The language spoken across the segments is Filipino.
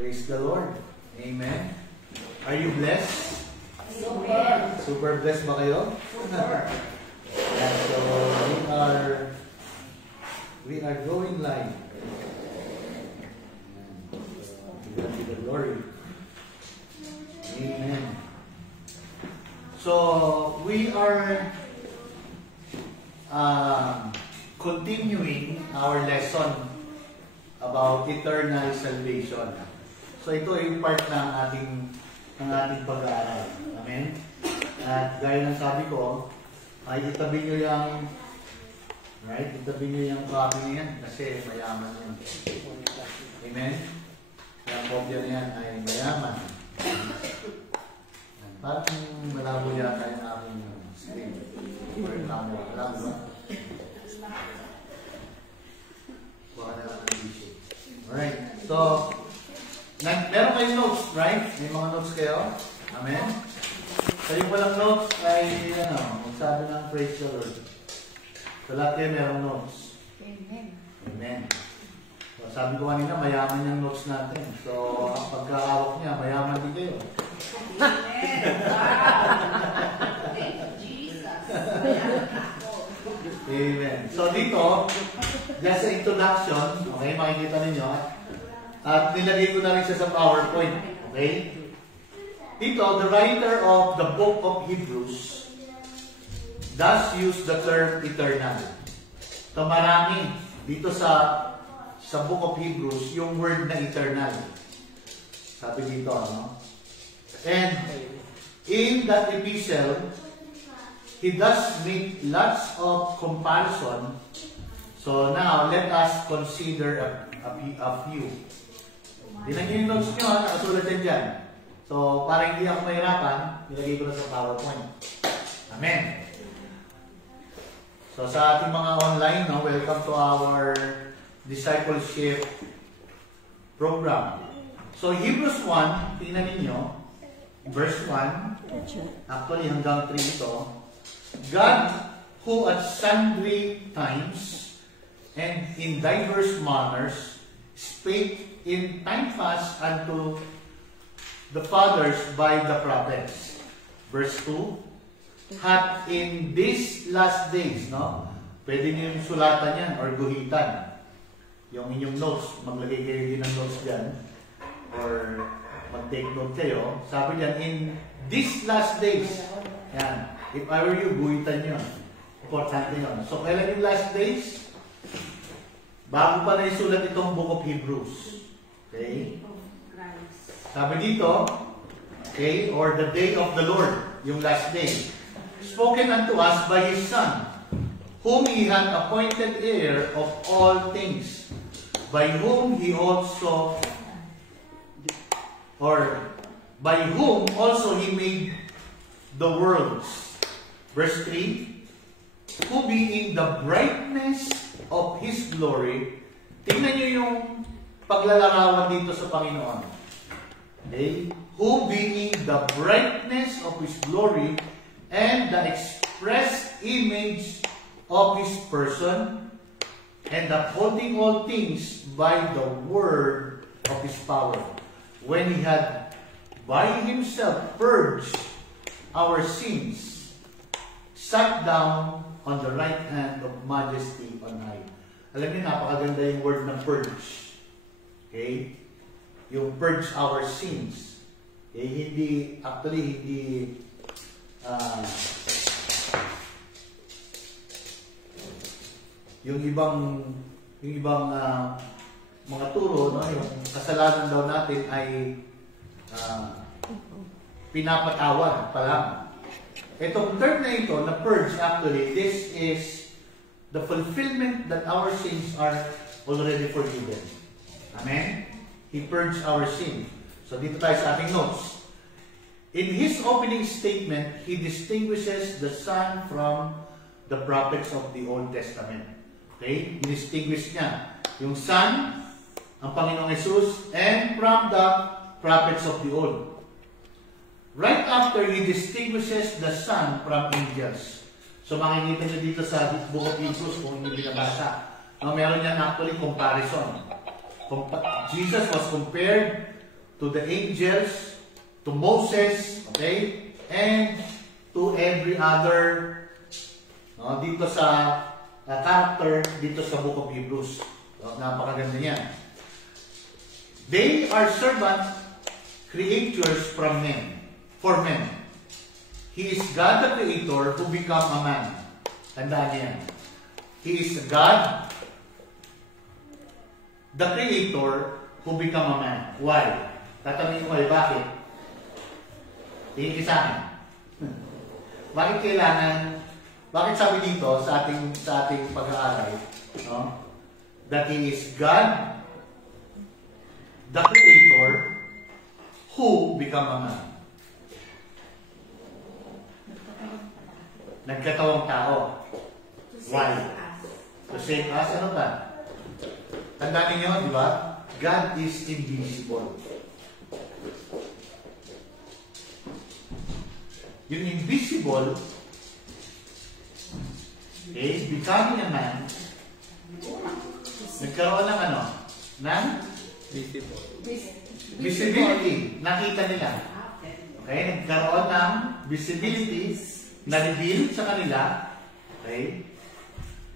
Praise the Lord. Amen. Are you blessed? Super. Super blessed ba kayo? Super. And so we are going live. To God be the glory. Amen. So we are continuing our lesson about eternal salvation. So ito ay part ng ating pag-aaral. Amen? At gaya ng sabi ko, ay itabi nyo yung copy niyan kasi mayaman yan. Amen? Yung kopya niyan ay mayaman. Parang malabo yata yung aking screen. Or camera. Malabo ba? Baka na lang ang issue. Alright. So, meron kayong notes, right? May mga notes kayo? Amen? So, yung walang notes ay, magsabi ng praise the Lord. So, lahat kayo merong notes. Amen. Amen. So, sabi ko kanina, mayaman yung notes natin. So, ang pagkakawak niya, mayaman din kayo. Amen. Wow. Thank you, Jesus. Amen. So, dito, just an introduction, okay, makikita ninyo. At nilagay ko na rin siya sa PowerPoint, okay? Dito, the writer of the book of Hebrews does use the term eternal. So, marami dito sa book of Hebrews yung word na eternal. Sabi dito, ano? And in that epistle, he does make lots of comparison. So now, let us consider a few. Tingnan nyo yung notes nyo, nakasulat yan dyan. So, para hindi ako mahirapan, nilagay ko na sa PowerPoint. Amen. So, sa ating mga online, welcome to our discipleship program. So, Hebrews 1, tingnan ninyo, verse 1, actually hanggang 3 ito, God, who at sundry times and in diverse manners spake in time past unto the fathers by the prophets. Verse 2, hath in these last days, no? Pwede nyo yung sulatan yan or guhitan. Yung inyong notes, maglagay kayo din ng notes dyan or mag-take note kayo. Sabi niyan, in these last days, yan. If I were you, guhitan nyo. Importante yun. So, kailan yung last days? Bago pa na isulat itong Book of Hebrews. Okay? Sabi dito, okay, or the day of the Lord, yung last day, spoken unto us by His Son, whom He hath appointed heir of all things, by whom also He made the worlds. Verse 3, who being the brightness of His glory, tingnan nyo yung paglalarawan dito sa Panginoon. Okay? Who being the brightness of His glory and the express image of His person, and upholding all things by the word of His power, when He had by Himself purged our sins, sat down on the right hand of majesty on high. Alam niyo, napakaganda yung word ng purge. Okay? Yung purge our sins. Okay? Hindi yung ibang mga turo, no, yung kasalanan daw natin ay pinapatawad pa lang. Itong term na ito, na purge, actually, this is the fulfillment that our sins are already forgiven. Amen? He purged our sin. So dito tayo sa ating notes. In His opening statement, He distinguishes the Son from the prophets of the Old Testament. Okay? Distinguish niya yung Son, ang Panginoong Jesus, and from the prophets of the Old. Right after, He distinguishes the Son from angels. So makikita niyo dito sa Book of Hebrews kung hindi binabasa. Meron niyan actually comparison. Jesus was compared to the angels, to Moses, okay, and to every other dito sa character dito sa Book of Hebrews. So, napakaganda niyan. They are servant creatures from men, for men. He is God the Creator who become a man. Tandaan niyan. He is God the Creator who become a man. Why? Tatanungin ko bakit? Tingin sa akin. Bakit kailangan, bakit sabi dito sa ating pag-aaral, no? That He is God, the Creator, who become a man. Nagkatawang tao. Why? To save us. Ano ba? Tandaan ninyo, di ba? God is invisible. Yung invisible, okay, becoming a man, nagkaroon ng ano? Ng visibility. Nakita nila. Okay? Nagkaroon ng visibility na reveal sa kanila. Okay?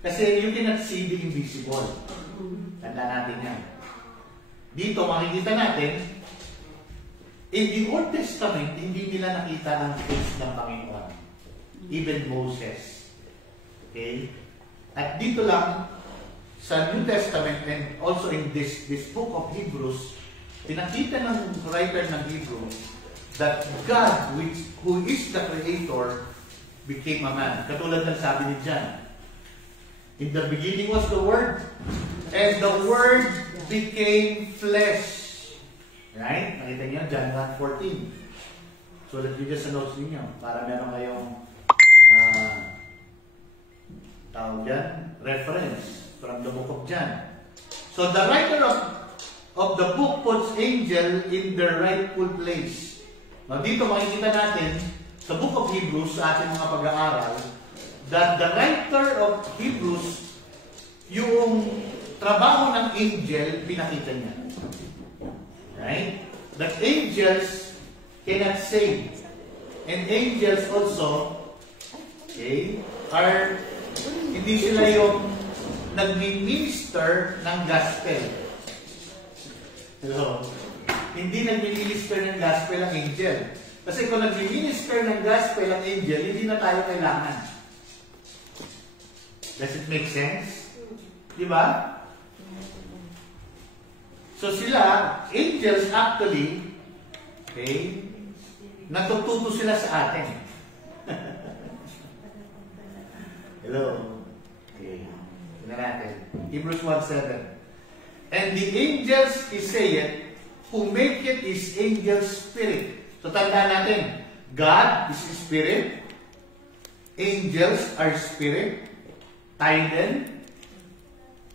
Kasi you cannot see the invisible. Tanda natin yan. Dito makikita natin, in the Old Testament, hindi nila nakita ang face ng Panginoon. Even Moses. Okay? At dito lang, sa New Testament and also in this book of Hebrews, pinakita ng writer ng Hebrews that God, who is the Creator, became a man. Katulad ng sabi ni John. In the beginning was the Word, and the Word became flesh. Right? Nakita niyo, John 1:14. So that you just notes ninyo para meron kayong tawag yan, reference from the book of John. So the writer of the book puts angel in their rightful place. Now dito makikita natin sa book of Hebrews, sa ating mga pag-aaral, that the writer of Hebrews, yung trabaho ng angel, pinakita niya. Right? That angels cannot save. And angels also, okay, are, hindi sila yung nagmi-minister ng gospel. Hello? Hindi nagmi-minister ng gospel ang angel. Kasi kung nagmi-minister ng gospel ang angel, hindi na tayo kailangan. Does it make sense? Di ba? So sila, angels actually, okay, natututo sila sa atin. Hello? Okay. Tignan natin. Hebrews 1:7. And the angels, he saith, who maketh his angels spirit. So tandaan natin, God is spirit, angels are spirit, tayo din,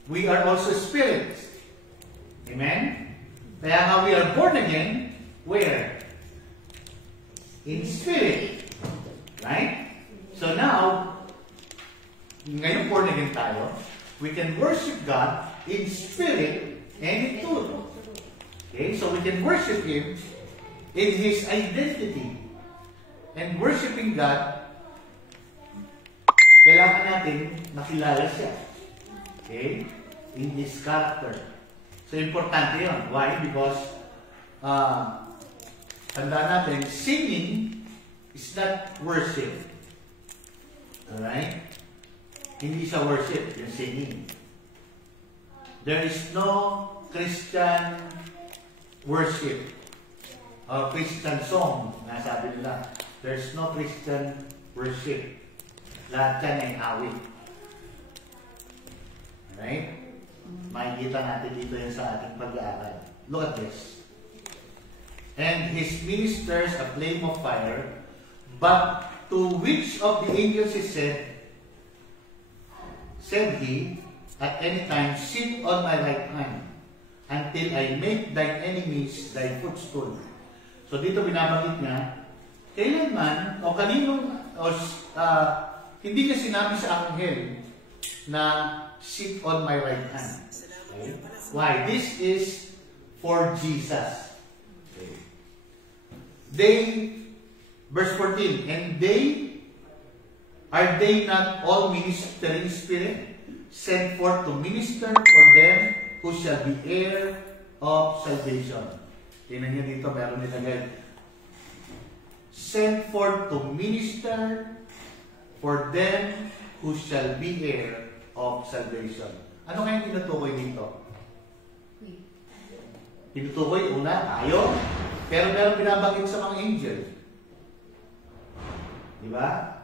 we are also spirits. Amen? Kaya nga we are born again, where? In spirit. Right? So now, ngayon born again tayo, we can worship God in spirit and in truth. Okay? So we can worship Him in His identity. And worshiping God, kailangan natin makilala siya. Okay? In His character. So, importante yun. Why? Because, tandaan natin, singing is not worship. Alright? Hindi siya worship, yung singing. There is no Christian worship or Christian song. Nasabi nila, there is no Christian worship. Lahat yan ay awit. Alright? Makikita natin dito yan sa ating pag-aaral. Look at this. And his ministers a flame of fire, but to which of the angels he said he, at any time, sit on my right hand, until I make thine enemies thy footstool. So dito binabanggit niya, kailanman, o kaninong, hindi niya sinabi sa anghel na sit on my right hand. Okay? Why? This is for Jesus. Okay? they, verse 14, and are they not all ministering spirit, sent forth to minister for them who shall be heir of salvation? Tingnan niyo dito, meron nilagay. Sent forth to minister for them who shall be heir of salvation. Ano kayong tinutukoy dito? Tinutukoy, una, tayo. Pero meron binabanggit sa mga angel. Di ba?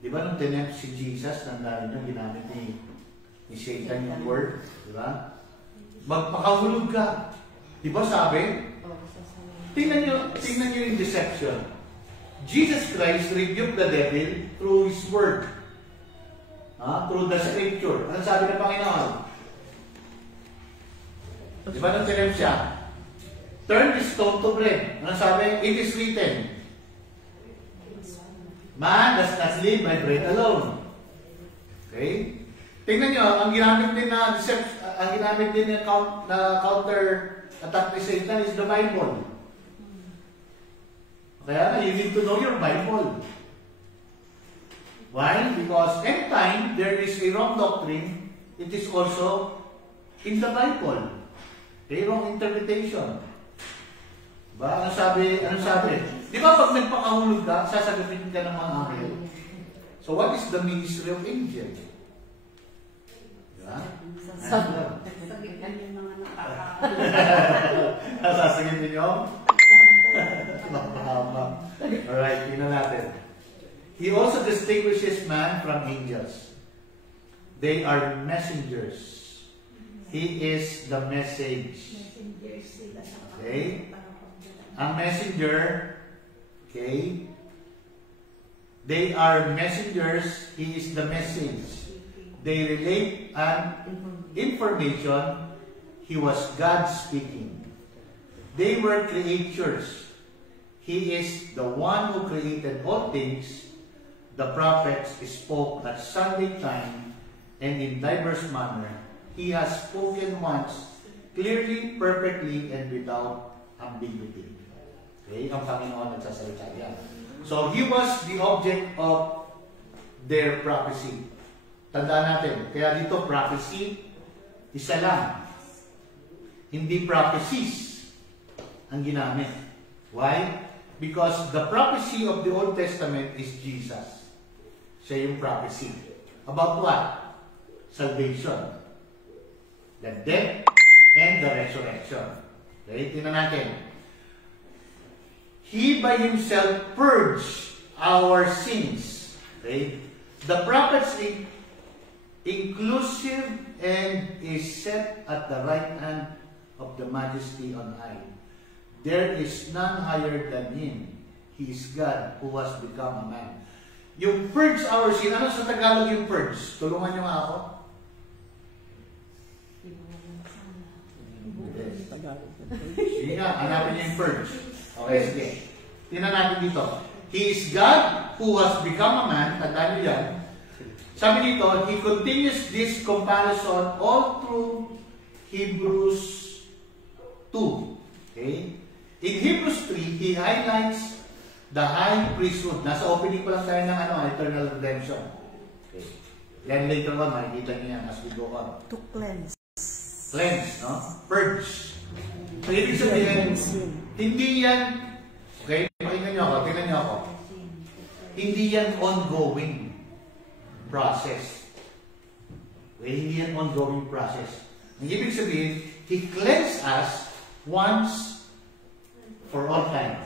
Di ba nung tinempt si Jesus, nandaan nyo, ginamit ni Satan yung word? Di ba? Magpakahulog ka. Di ba sabi? Tingnan nyo yung deception. Jesus Christ rebuked the devil through His word. Through the scripture. Ano sabi ng Panginoon? Di ba nung tinempt siya? Turn the stone to bread. Ano sabi? It is written, man does not live by bread alone. Okay? Tingnan nyo, ang ginamit din na counter attack ni Satan is the Bible. Kaya you need to know your Bible. Why? Because anytime there is a wrong doctrine, it is also in the Bible. A wrong interpretation. Diba? Ano sabi? Di ba pag nagpakahulog ka, sasagutin ka ng mga anghel? So what is the ministry of angel? Diba? Sasagitan yung mga nakaka... Sasagitin nyo? Alright, tingnan natin. He also distinguishes man from angels. They are messengers. He is the message. Okay? Ang messenger, okay? They are messengers. He is the message. They relate an information. He was God speaking. They were creatures. He is the one who created all things. The prophets spoke at Sunday time and in diverse manner. He has spoken once, clearly, perfectly, and without ambiguity. Okay, ang Panginoon nagsasalita yan. So, He was the object of their prophecy. Tandaan natin, kaya dito prophecy, isa lang. Hindi prophecies ang ginamit. Why? Because the prophecy of the Old Testament is Jesus. Siya yung prophecy. About what? Salvation. The death and the resurrection. Okay, tingnan natin. He by Himself purged our sins. Okay? The prophets inclusive and is set at the right hand of the Majesty on high. There is none higher than Him. He is God who has become a man. Yung purge our sin, ano sa Tagalog yung purge? Tulungan niyo nga ako. Sige nga, hanapin niyo yung purge. Okay, sige. Tingnan natin dito. He is God who has become a man. Tandaan niyo yan. Sabi dito, He continues this comparison all through Hebrews 2. Okay? In Hebrews 3, He highlights the high priesthood. Nasa opening pa lang tayo ng eternal redemption. Okay. Then later on, makikita niyo yan as we go on. To cleanse. Cleanse, no? Purge. So, ibig sabihin, hindi yan, okay, pakinggan niyo ako, tingnan niyo ako. Hindi yan ongoing process. Okay, hindi yan ongoing process. Ang ibig sabihin, He cleansed us once for all time.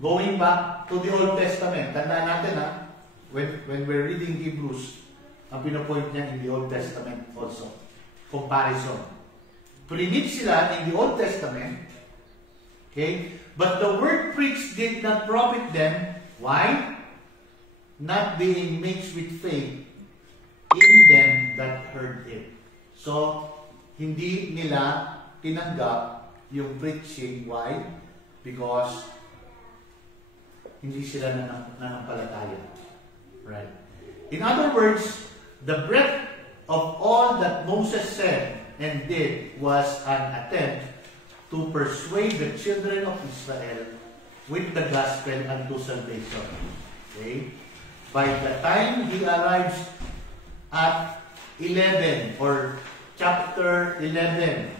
going back to the Old Testament. Tandaan natin when we're reading Hebrews, ang pinopoint niya in the Old Testament also. Comparison. Preach sila in the Old Testament, okay? But the word preached did not profit them. Why? Not being mixed with faith in them that heard it. So, hindi nila tinanggap yung preaching. Why? Because hindi sila nanampalataya. Right? In other words, the breadth of all that Moses said and did was an attempt to persuade the children of Israel with the gospel unto salvation. Okay? By the time he arrives at 11 or chapter 11,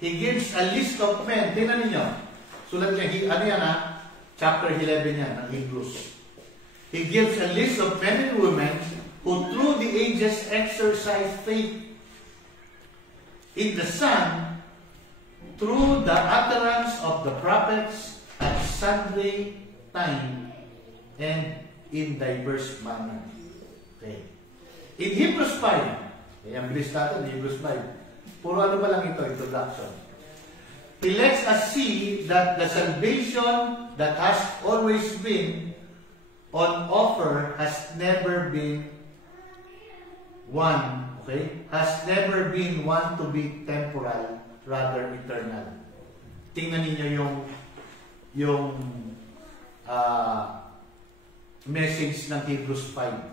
he gives a list of men. Tingnan ninyo. Sulat niya, chapter 11 yan, ng Hebrews. He gives a list of men and women who through the ages exercised faith in the Son through the utterance of the prophets at sundry time and in diverse manner. Okay. In Hebrews 5, ang bilis natin, Hebrews 5. Puro ano ba lang ito, introduction. He lets us see that the salvation that has always been on offer has never been one, okay? Has never been one to be temporal, rather eternal. Tingnan ninyo yung message ng Hebrews 5.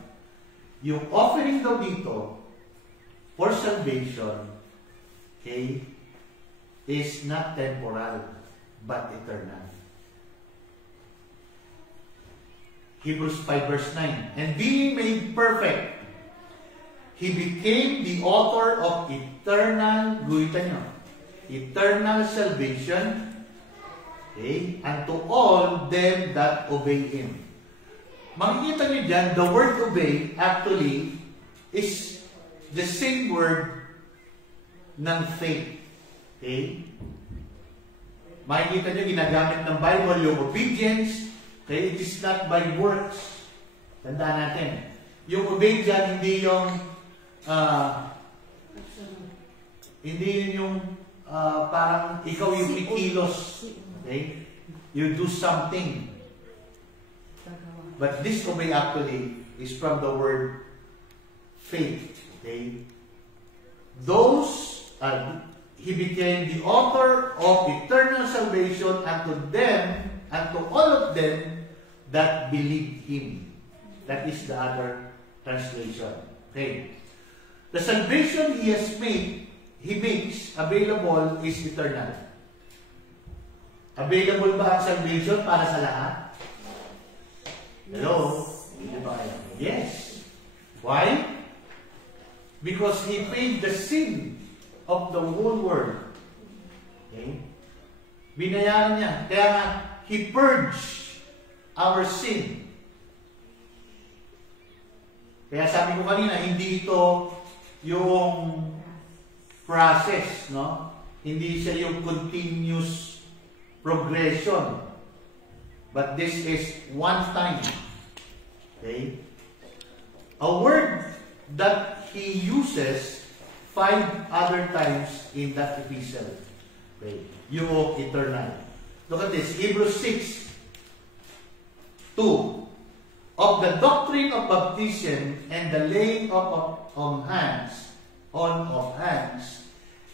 Yung offering daw dito for salvation, okay, is not temporal but eternal. Hebrews 5 verse 9. And being made perfect, he became the author of eternal, guhitan nyo, eternal salvation, okay, unto all them that obey him. Makikita nyo dyan, the word obey actually is the same word ng faith. Okay? Makikita nyo, ginagamit ng Bible yung obedience. Okay? It is not by works. Tandaan natin. Yung obey dyan, hindi yung parang ikaw yung kikilos. Okay? You do something. But this obey actually is from the word faith. Okay? Those, he became the author of eternal salvation unto them, unto all of them that believe him. That is the other translation. Okay. The salvation he has made, he makes available is eternal. Available ba ang salvation para sa lahat? Hello? Hindi ba kayo? Yes. Why? Because he paid the sin of the whole world. Okay? Binayaran niya. Kaya nga, he purged our sin. Kaya sabi ko kanina, hindi ito yung process, no? Hindi siya yung continuous progression. But this is one time. Okay? A word that he uses 5 other times in that epistle. Okay? Yung eternal. Look at this. Hebrews 6:2. Of the doctrine of baptism and the laying of hands,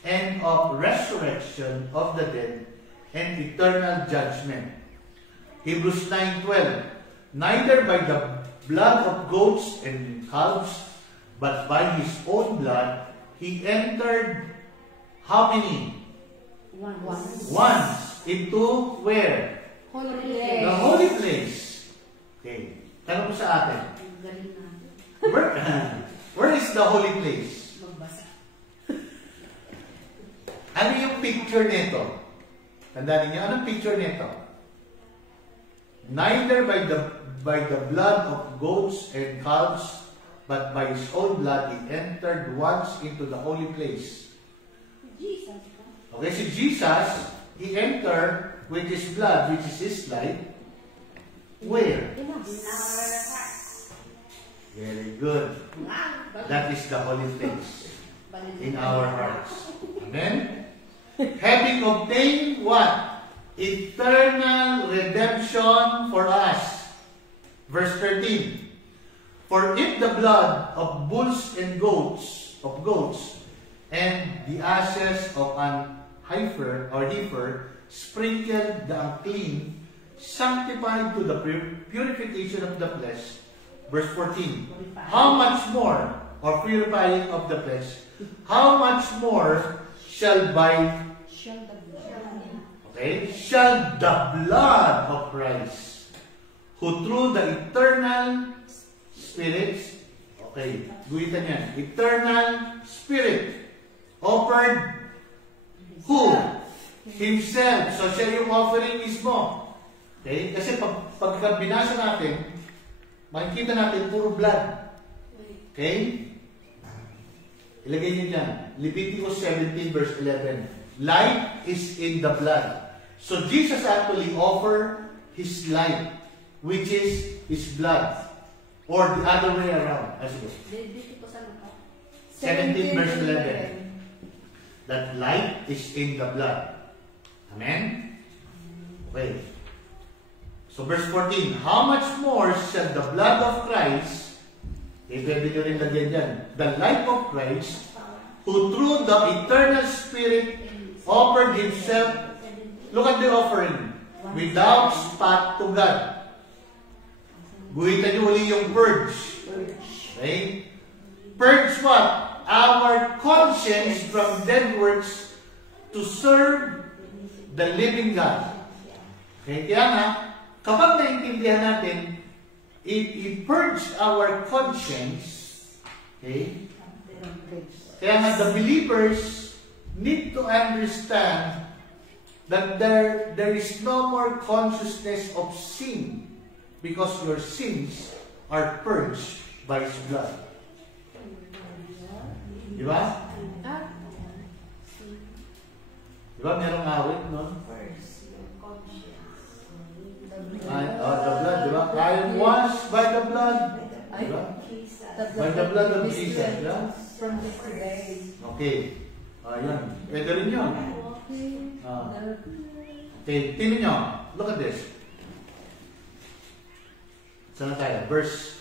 and of resurrection of the dead and eternal judgment. Hebrews 9:12. Neither by the blood of goats and calves, but by his own blood, he entered how many? Once. Into where? Holy place. The holy place. Okay. Tanong ko sa atin. Where is the holy place? Ano yung picture nito? Tandaan niyo, anong picture nito? Neither by the blood of goats and calves, but by his own blood he entered once into the holy place. Jesus. Okay, si Jesus, he entered with his blood, which is his life, Where? In us. In our hearts. Very good. That is the holy place in our hearts. Amen? Having obtained what? Eternal redemption for us. Verse 13. For if the blood of bulls and goats, and the ashes of an heifer sprinkled the unclean, sanctified to the purification of the flesh. Verse 14. How much more, or purifying of the flesh, how much more shall the blood of Christ, who through the eternal spirits, guhitan yan, eternal spirit, offered who? Himself. So siya yung offering mismo. Okay? Kasi pagka binasa natin, makikita natin puro blood. Okay? Ilagay niyo dyan. Leviticus 17 verse 11. Life is in the blood. So Jesus actually offered His life, which is His blood. Or the other way around. As you go. 17 verse 11. That life is in the blood. Amen? Okay. So verse 14, how much more shall the blood of Christ, pwede nyo rin lagyan dyan, the life of Christ, who through the eternal Spirit offered Himself, look at the offering, without spot to God. Guhitan nyo uli yung purge. Okay? Purge what? Our conscience from dead works to serve the living God. Okay? Kaya nga, kapag naintindihan natin, it purge our conscience, okay? Kaya nga, the believers need to understand that there is no more consciousness of sin because your sins are purged by His blood. Di ba? Di ba merong awit, no? The blood, di ba? I am washed by the blood. Di ba? By the blood of Jesus. Di ba? From yesterday. Okay. Ayan. Pwede rin yun. Okay. Tingnan nyo. Look at this. Saan na tayo? Verse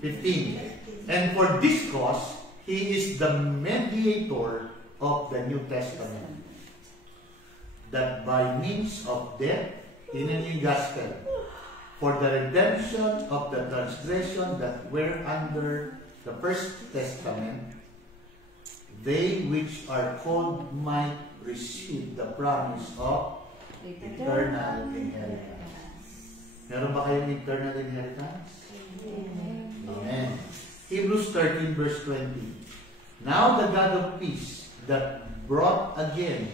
15. And for this cause, He is the mediator of the New Testament, that by means of death, in a new gospel, for the redemption of the transgression that were under the first testament, they which are called might receive the promise of eternal inheritance. Meron ba kayong eternal inheritance? Amen. Hebrews 13 verse 20. Now the God of peace that brought again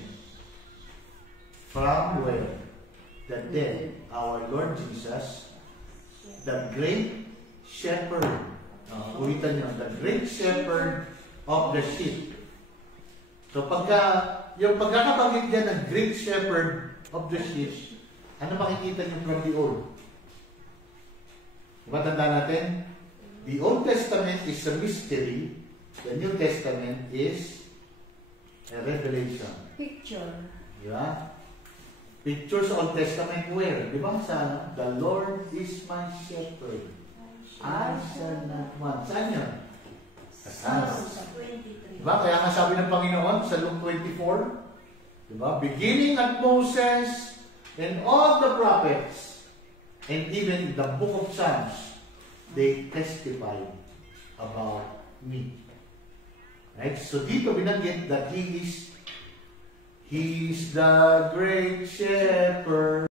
from where? The dead, our Lord Jesus, the great shepherd, ulitan nyo, the great shepherd of the sheep. So yung pagkakabanggit dyan ng great shepherd of the sheep, ano makikita nyo from the old? Diba tanda natin? The Old Testament is a mystery, the New Testament is a revelation. Picture. Diba? Picture sa Old Testament where? Di ba sa the Lord is my shepherd, I shall not want. Saan yun? Sa Psalms 23. Diba? Kaya nga sabi ng Panginoon sa Luke 24, diba? Beginning at Moses and all the prophets and even the book of Psalms, they testified about me. Right? So dito binanggit that He is the great shepherd.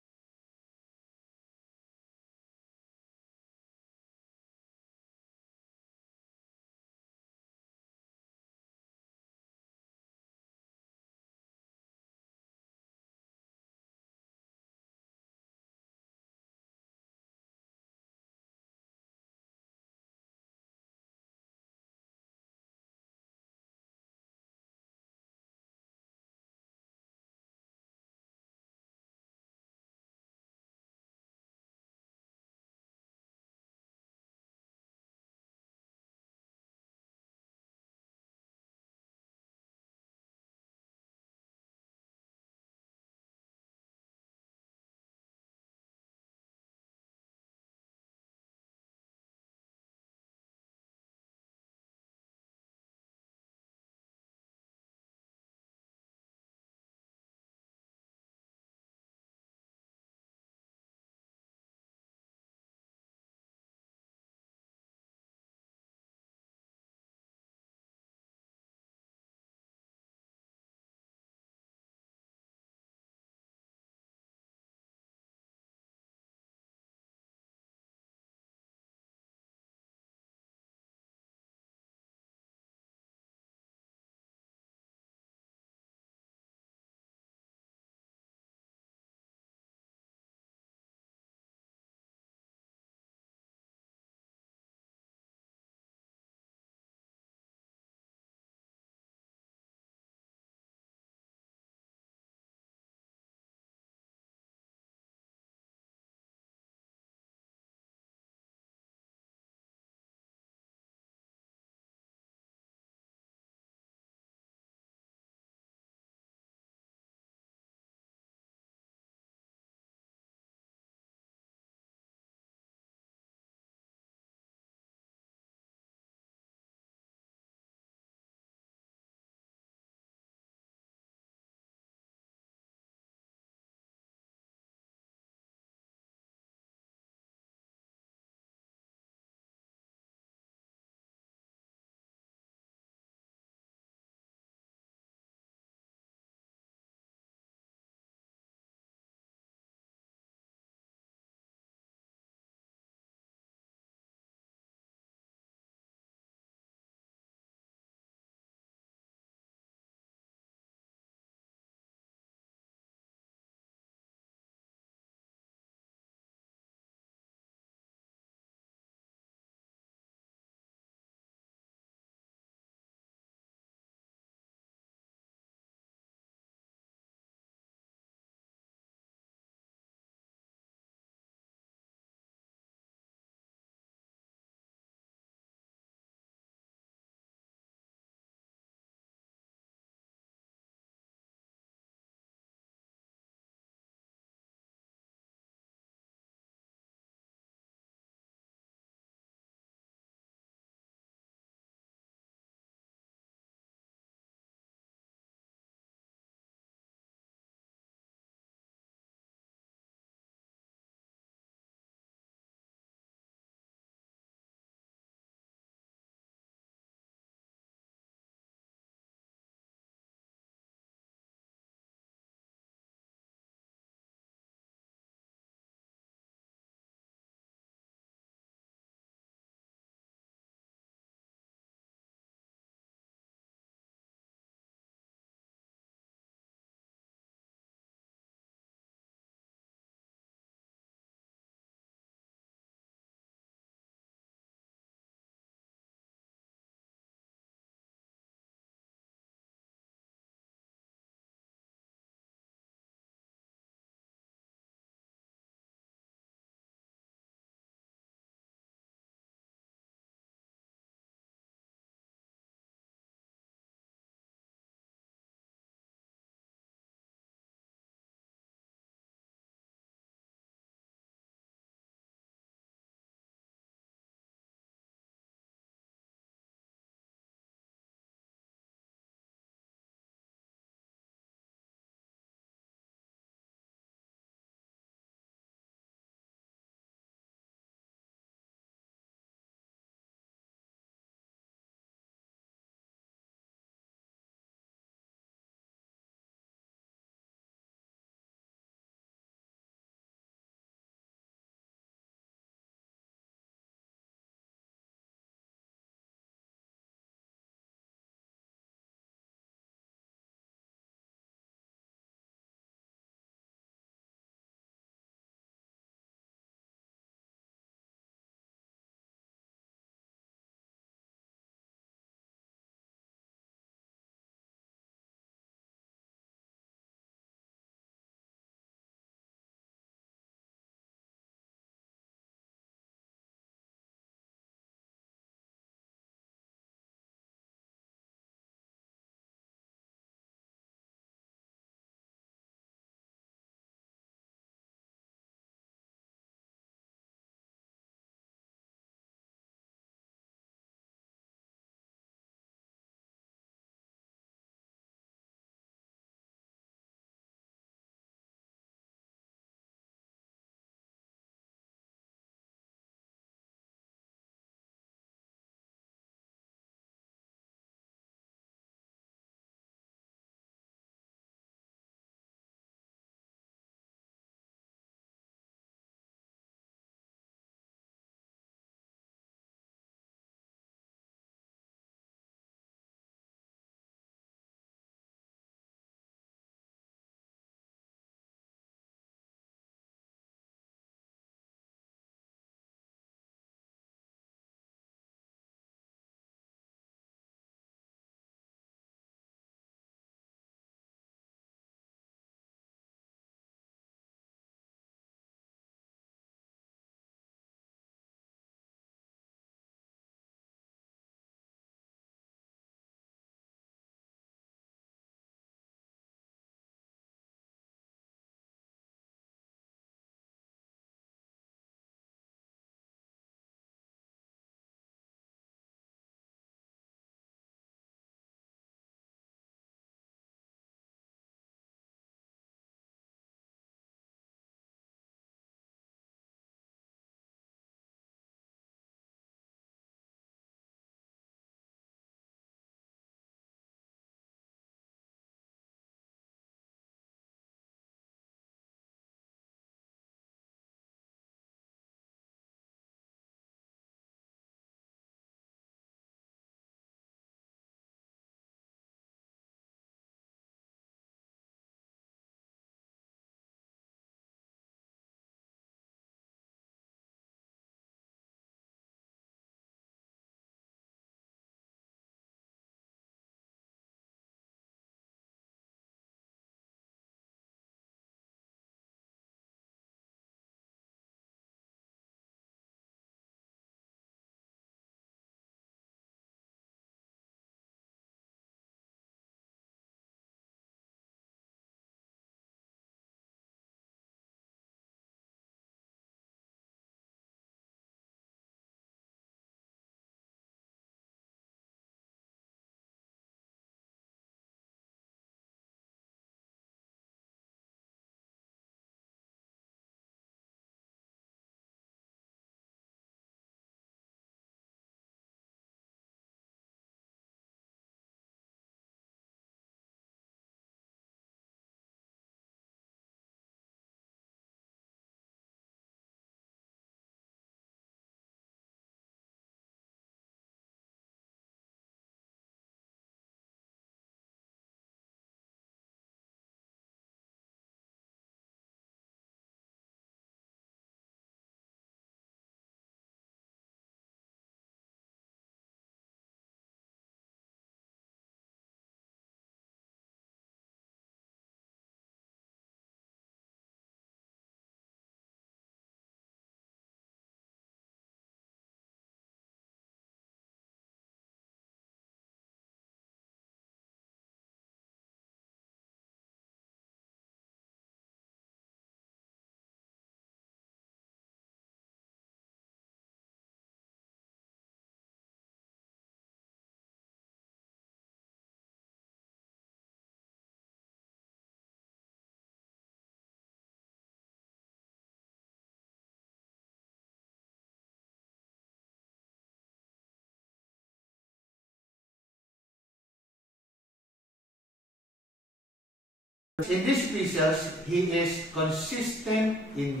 In these epistles, he is consistent in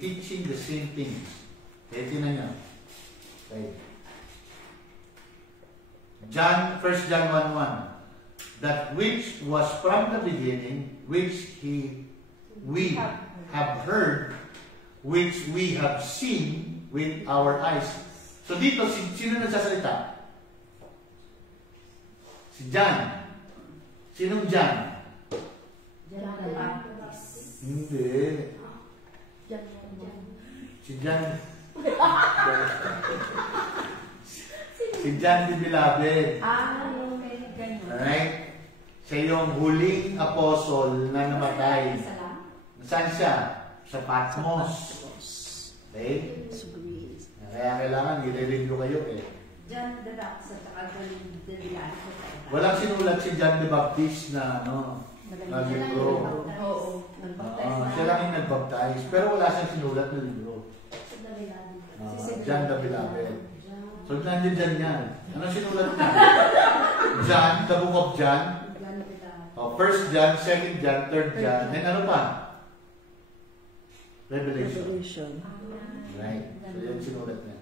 teaching the same things. Okay, tingnan niyo. Okay. 1 John 1:1. That which was from the beginning, which we have heard, which we have seen with our eyes. So dito, sino nagsasalita? Si John. Sinong John? John the Baptist. Hindi. Si John. Si John the Beloved. Okay, ganyan. Alright? Siya yung huling apostle na namatay. Saan siya? Sa Patmos. Okay? Kaya kailangan i-review kayo eh. John the Baptist at saka John the Beloved. Walang sinulat si John the Baptist na na libro. Oo. Siya lang yung nagbaptize. Pero wala siyang sinulat na libro. John the Beloved. So, nandiyan dyan yan. Ano sinulat niya? John, the book of John. 1 John, 2 John, 3 John. And ano pa? Revelation. Right? So, yan sinulat niya.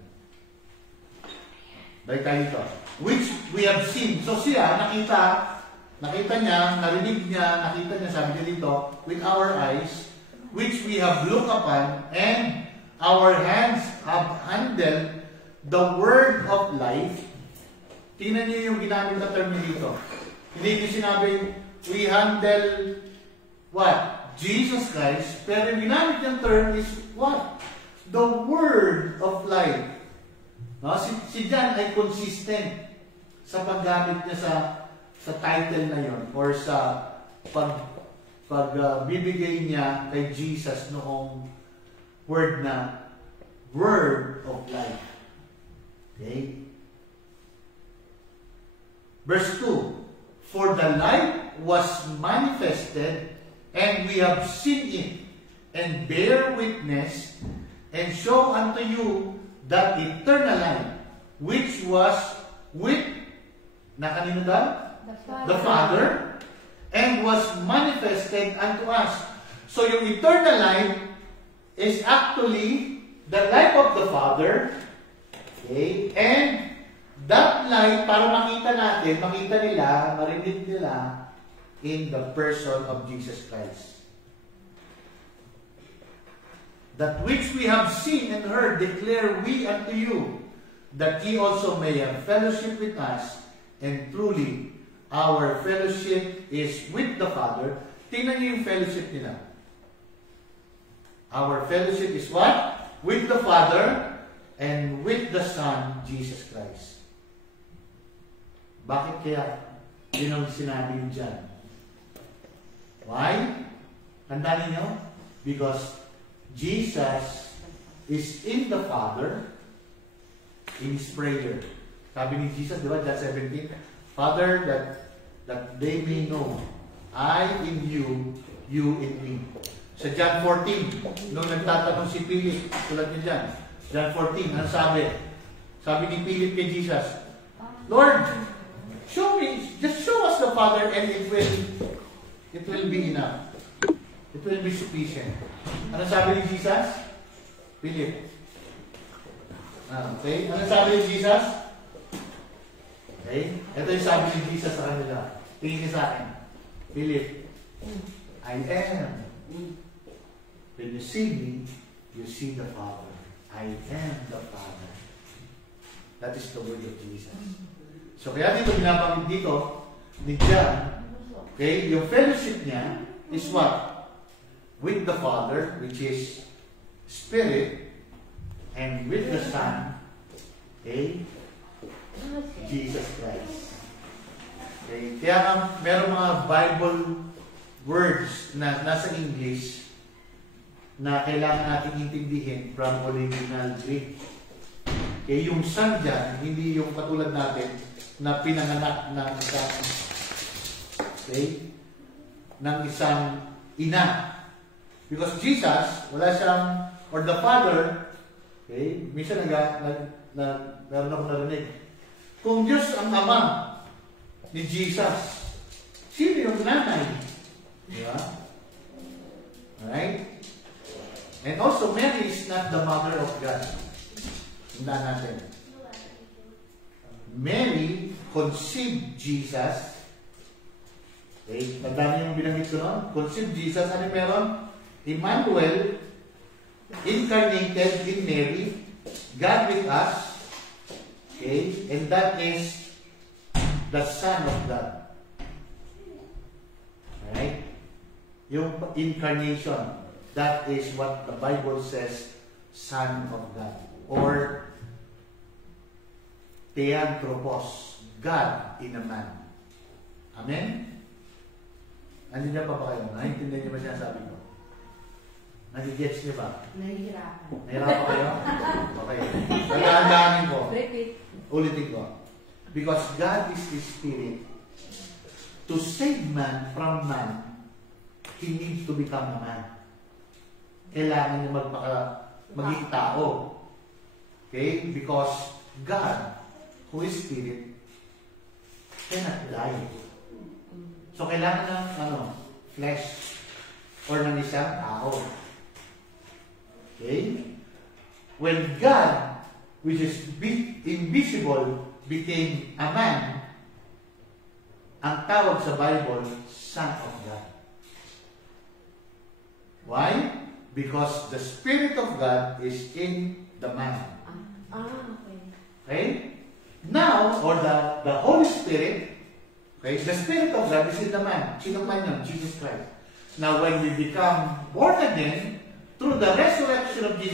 Balik tayo dito. Which we have seen. So, siya, nakita niya, narinig niya, nakita niya, sabi niya dito, with our eyes, which we have looked upon, and our hands have handled the word of life. Tingnan niyo yung ginamit na term dito. Hindi niyo sinabi, we handle what? Jesus Christ. Pero yung ginamit yung term is what? The word of life. No? Si John ay consistent sa paggamit niya sa title na yon or sa pagbibigay niya kay Jesus noong word na word of life. Okay? Verse 2. For the light was manifested, and we have seen it, and bear witness, and show unto you that eternal life, which was with, na kanino daw? The Father, and was manifested unto us. So yung eternal life is actually the life of the Father. Okay? And that light, para makita nila, marinig nila in the person of Jesus Christ. That which we have seen and heard declare we unto you, that ye also may have fellowship with us, and truly our fellowship is with the Father. Tingnan niyo yung fellowship nila. Our fellowship is what? With the Father and with the Son, Jesus Christ. Bakit kaya yun ang sinabi yun dyan? Why? Tandaan niyo? Because Jesus is in the Father in His prayer. Sabi ni Jesus, di ba, John 17, Father, that they may know I in you, you in me. Sa John 14, nung nagtatanong si Philip, tulad niya dyan, John 14, ano sabi? Sabi ni Philip kay Jesus, Lord, show me, just show us the Father and it will be enough. It will be sufficient. Ano sabi ni Jesus? Philip. Okay? Ano sabi ni Jesus? Okay? Ito yung sabi ni Jesus sa kanila. Tingin niya sa akin. Philip, I am. When you see me, you see the Father. I am the Father. That is the word of Jesus. So kaya dito binabanggit dito ni John, okay, yung fellowship niya is what? With the Father, which is Spirit, and with the Son, okay, Jesus Christ. Okay, kaya meron mga Bible words na nasa English na kailangan natin intindihin from original Greek. Okay, yung Son dyan, hindi yung katulad natin na pinanganak ng isang ina. Because Jesus, wala siyang, or the Father, okay, minsan meron akong narinig. Kung Diyos ang Ama ni Jesus, sino yung nanay Diba? Alright? And also, Mary is not the mother of God. Tandaan natin. Mary conceived Jesus. Okay? Tandaan niyo yung binanggit ko noon? Conceived Jesus. Ano meron? Emmanuel, incarnated in Mary, God with us. Okay? And that is the Son of God. Alright? Yung incarnation. That is what the Bible says, Son of God. Or Theanthropos, God in a man. Amen? Nandiyan pa ba kayo? Naintindihan niyo ba sinasabi ko? Nagigets niyo ba? Nahihirapan. Nahirapan kayo? Okay. Nagandaanin ko. Repeat. Ulitin ko. Because God is the Spirit. To save man from man, He needs to become a man. Kailangan niya maging tao. Okay? Because God, who is Spirit, cannot die. So, kailangan ng flesh or ng isang tao. Okay? When God, which is invisible, became a man, ang tawag sa Bible, Son of God. Why? Because the Spirit of God is in the man. Okay. Okay? Now, or the Holy Spirit, okay, the Spirit of God is in the man. Sino man yun? Jesus Christ. Now, when we become born again, through the resurrection